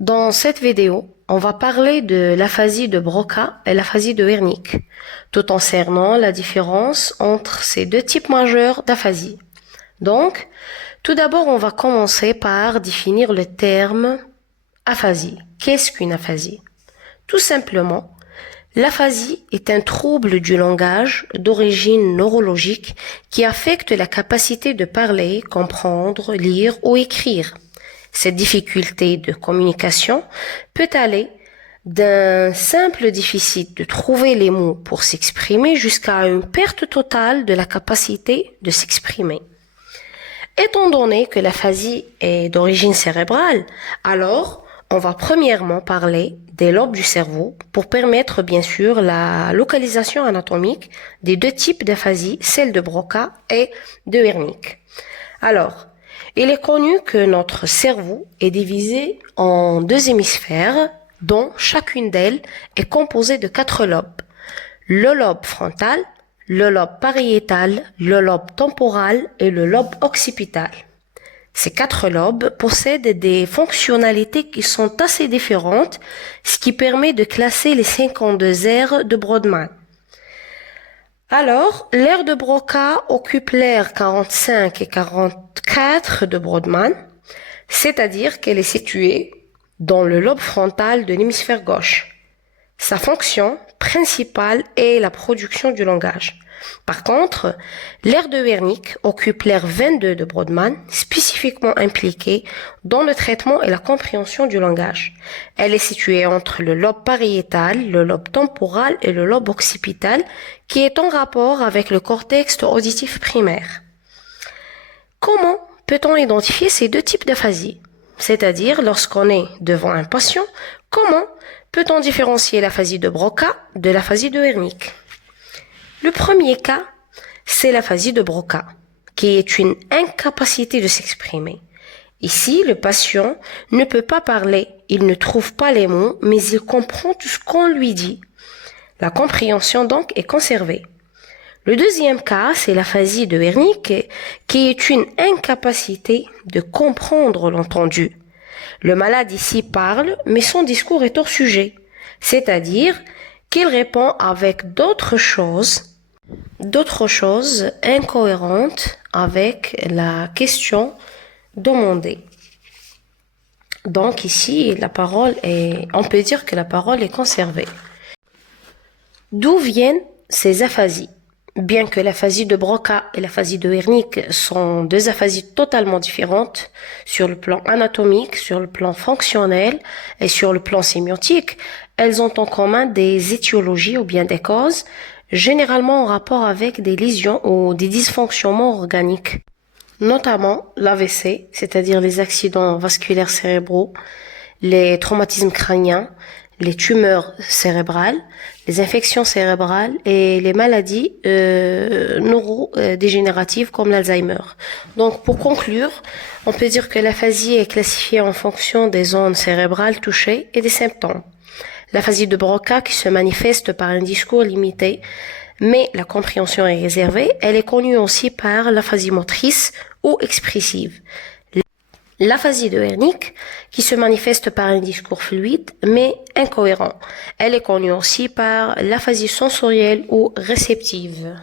Dans cette vidéo, on va parler de l'aphasie de Broca et l'aphasie de Wernicke, tout en cernant la différence entre ces deux types majeurs d'aphasie. Donc, tout d'abord, on va commencer par définir le terme aphasie. Qu'est-ce qu'une aphasie? Tout simplement, l'aphasie est un trouble du langage d'origine neurologique qui affecte la capacité de parler, comprendre, lire ou écrire. Cette difficulté de communication peut aller d'un simple déficit de trouver les mots pour s'exprimer jusqu'à une perte totale de la capacité de s'exprimer. Étant donné que l'aphasie est d'origine cérébrale, alors on va premièrement parler des lobes du cerveau pour permettre bien sûr la localisation anatomique des deux types d'aphasie, celle de Broca et de Wernicke. Alors, il est connu que notre cerveau est divisé en deux hémisphères dont chacune d'elles est composée de 4 lobes. Le lobe frontal, le lobe pariétal, le lobe temporal et le lobe occipital. Ces 4 lobes possèdent des fonctionnalités qui sont assez différentes, ce qui permet de classer les 52 aires de Brodmann. Alors, l'aire de Broca occupe l'aire 45 et 44 de Brodmann, c'est-à-dire qu'elle est située dans le lobe frontal de l'hémisphère gauche. Sa fonction principale est la production du langage. Par contre, l'aire de Wernicke occupe l'aire 22 de Brodmann, spécifiquement impliquée dans le traitement et la compréhension du langage. Elle est située entre le lobe pariétal, le lobe temporal et le lobe occipital, qui est en rapport avec le cortex auditif primaire. Comment peut-on identifier ces deux types d'aphasie? C'est-à-dire, lorsqu'on est devant un patient, comment peut-on différencier l'aphasie de Broca de l'aphasie de Wernicke? Le premier cas, c'est l'aphasie de Broca, qui est une incapacité de s'exprimer. Ici, le patient ne peut pas parler, il ne trouve pas les mots, mais il comprend tout ce qu'on lui dit. La compréhension donc est conservée. Le deuxième cas, c'est l'aphasie de Wernicke, qui est une incapacité de comprendre l'entendu. Le malade ici parle, mais son discours est hors sujet, c'est-à-dire qu'il répond avec d'autres choses incohérentes avec la question demandée. Donc ici, on peut dire que la parole est conservée. D'où viennent ces aphasies? Bien que l'aphasie de Broca et l'aphasie de Wernicke sont deux aphasies totalement différentes sur le plan anatomique, sur le plan fonctionnel et sur le plan sémiotique, elles ont en commun des étiologies ou bien des causes, généralement en rapport avec des lésions ou des dysfonctionnements organiques, notamment l'AVC, c'est-à-dire les accidents vasculaires cérébraux, les traumatismes crâniens, les tumeurs cérébrales, les infections cérébrales et les maladies neurodégénératives comme l'Alzheimer. Donc, pour conclure, on peut dire que l'aphasie est classifiée en fonction des zones cérébrales touchées et des symptômes. L'aphasie de Broca, qui se manifeste par un discours limité, mais la compréhension est réservée, elle est connue aussi par l'aphasie motrice ou expressive. L'aphasie de Wernicke, qui se manifeste par un discours fluide mais incohérent. Elle est connue aussi par l'aphasie sensorielle ou réceptive.